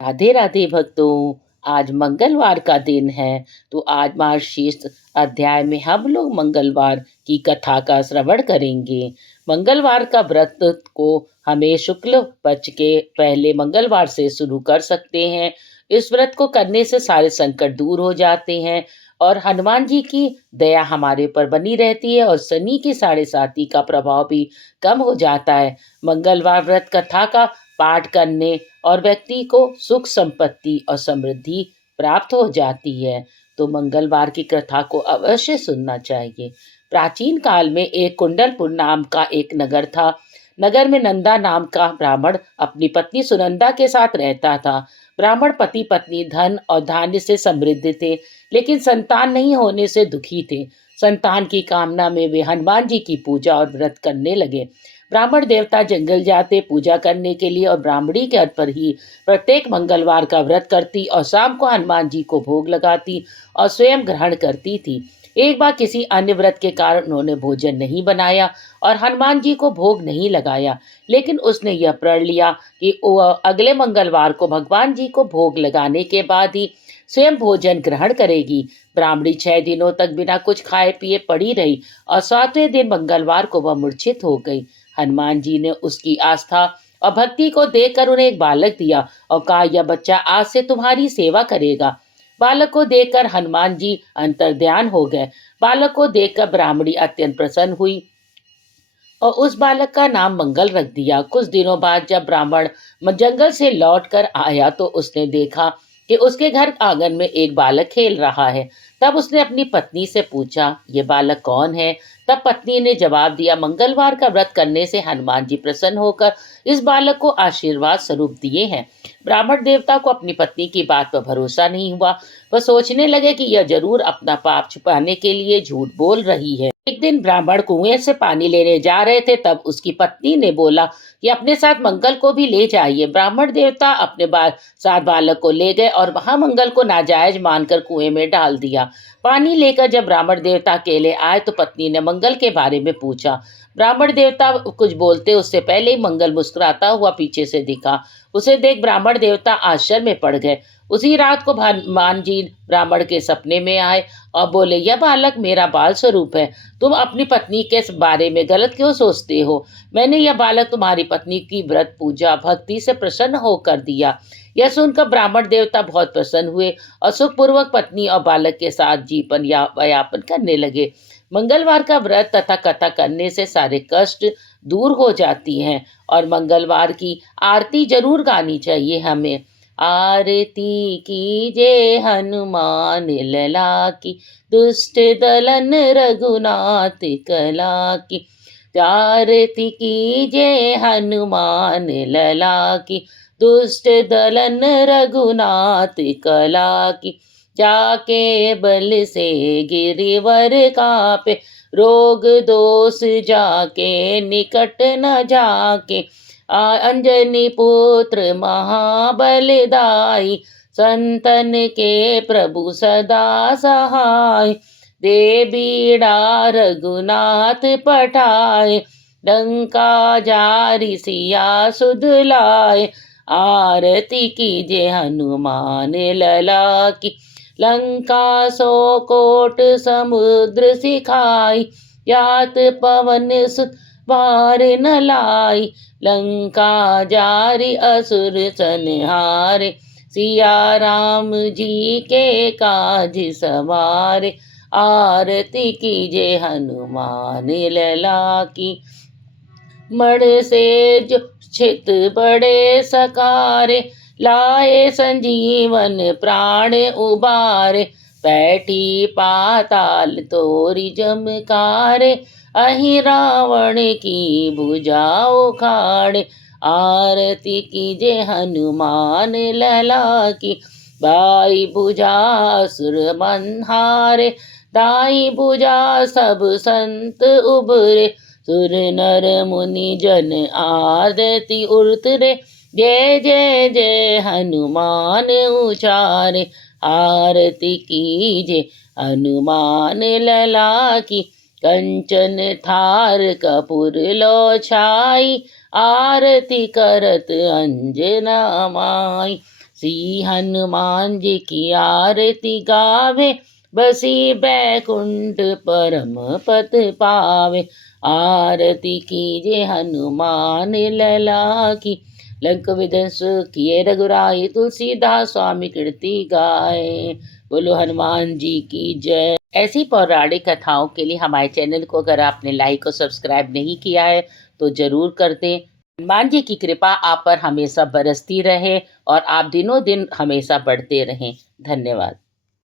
राधे राधे भक्तों। आज मंगलवार का दिन है। तो आज मार्गशीर्ष अध्याय में हम लोग मंगलवार की कथा का श्रवण करेंगे। मंगलवार का व्रत को हमें शुक्ल पक्ष के पहले मंगलवार से शुरू कर सकते हैं। इस व्रत को करने से सारे संकट दूर हो जाते हैं और हनुमान जी की दया हमारे पर बनी रहती है और शनि की साढ़े साती का प्रभाव भी कम हो जाता है। मंगलवार व्रत कथा का पाठ करने और व्यक्ति को सुख संपत्ति और समृद्धि प्राप्त हो जाती है। तो मंगलवार की कथा को अवश्य सुनना चाहिए। प्राचीन काल में एक कुंडलपुर नाम का एक नगर था। नगर में नंदा नाम का ब्राह्मण अपनी पत्नी सुनंदा के साथ रहता था। ब्राह्मण पति पत्नी धन और धान्य से समृद्ध थे, लेकिन संतान नहीं होने से दुखी थे। संतान की कामना में वे हनुमान जी की पूजा और व्रत करने लगे। ब्राह्मण देवता जंगल जाते पूजा करने के लिए और ब्राह्मणी के घर पर ही प्रत्येक मंगलवार का व्रत करती और शाम को हनुमान जी को भोग लगाती और स्वयं ग्रहण करती थी। एक बार किसी अन्य व्रत के कारण उन्होंने भोजन नहीं बनाया और हनुमान जी को भोग नहीं लगाया, लेकिन उसने यह प्रण लिया कि वो अगले मंगलवार को भगवान जी को भोग लगाने के बाद ही स्वयं भोजन ग्रहण करेगी। ब्राह्मणी 6 दिनों तक बिना कुछ खाए पिए पड़ी रही और 7वें दिन मंगलवार को वह मूर्छित हो गई। हनुमान जी ने उसकी आस्था और भक्ति को देखकर उन्हें एक बालक दिया और कहा, यह बच्चा आज से तुम्हारी सेवा करेगा। बालक को देखकर हनुमान जी अंतर्ध्यान हो गए। बालक को देखकर ब्राह्मणी अत्यंत प्रसन्न हुई और उस बालक का नाम मंगल रख दिया। कुछ दिनों बाद जब ब्राह्मण जंगल से लौट कर आया तो उसने देखा कि उसके घर आंगन में एक बालक खेल रहा है। तब उसने अपनी पत्नी से पूछा, ये बालक कौन है? तब पत्नी ने जवाब दिया, मंगलवार का व्रत करने से हनुमान जी प्रसन्न होकर इस बालक को आशीर्वाद स्वरूप दिए हैं। ब्राह्मण देवता को अपनी पत्नी की बात पर भरोसा नहीं हुआ। वह सोचने लगे कि यह जरूर अपना पाप छुपाने के लिए झूठ बोल रही है। एक दिन ब्राह्मण कुएं से पानी लेने जा रहे थे, तब उसकी पत्नी ने बोला कि अपने साथ मंगल को भी ले जाइए। ब्राह्मण देवता अपने साथ बालक को ले गए और वहां मंगल को नाजायज मानकर कुएं में डाल दिया। पानी लेकर जब ब्राह्मण देवता अकेले आए तो पत्नी ने मंगल के बारे में पूछा। ब्राह्मण देवता कुछ बोलते उससे पहले ही मंगल मुस्कुराता हुआ पीछे से दिखा। उसे देख ब्राह्मण देवता आश्चर्य में पड़ गए। उसी रात को हनुमान जी ब्राह्मण के सपने में आए और बोले, यह बालक मेरा बाल स्वरूप है। तुम अपनी पत्नी के बारे में गलत क्यों सोचते हो? मैंने यह बालक तुम्हारी पत्नी की व्रत पूजा भक्ति से प्रसन्न होकर दिया। यह सुनकर ब्राह्मण देवता बहुत प्रसन्न हुए और सुखपूर्वक पत्नी और बालक के साथ जीवन यापन करने लगे। मंगलवार का व्रत तथा कथा करने से सारे कष्ट दूर हो जाती हैं और मंगलवार की आरती जरूर गानी चाहिए हमें। आरती कीजे हनुमान लला की, दुष्ट दलन रघुनाथ कला की। आरती कीजे हनुमान लला की, दुष्ट दलन रघुनाथ कला की। जाके बल से गिरिवर कापे, रोग दोष जाके निकट न जाके। अंजनी पुत्र महाबलदाई, संतन के प्रभु सदा सहाय। दे बीड़ा रघुनाथ पठाए, डंका जारी सिया सुध लाए। आरती कीजे हनुमान लला की, लंका सो कोट समुद्र सिखाई। यात पवन सुत पार न लाई, लंका जारी असुर संहारे। सिया राम जी के काज सवारे। आरती कीजे हनुमान लला की। मण से जो छित बड़े सकारे, लाए संजीवन प्राण उबारे। बैठी पाताल तोरी जमकारे, अहि रावण की भुजा उखाड़े। आरती कीजे हनुमान लला की, बाई भुजा असुर संहारे। दाई भुजा सब संत उबरे, सुर नर मुनि जन आरती उतरे। जय जय जय हनुमान उचारे। आरती कीजे हनुमान लला की, कंचन थार कपूर लो छाई। आरती करत अंजना माई। श्री हनुमान जी की आरती गावे, बसी बैकुंठ परम पद पावे। आरती कीजे हनुमान लला की, लंक विध्वंस किए रघुराई, तुलसीदास स्वामी कीर्ति गाए। बोलो हनुमान जी की जय। ऐसी पौराणिक कथाओं के लिए हमारे चैनल को अगर आपने लाइक और सब्सक्राइब नहीं किया है तो जरूर कर दें। हनुमान जी की कृपा आप पर हमेशा बरसती रहे और आप दिनों दिन हमेशा बढ़ते रहें। धन्यवाद।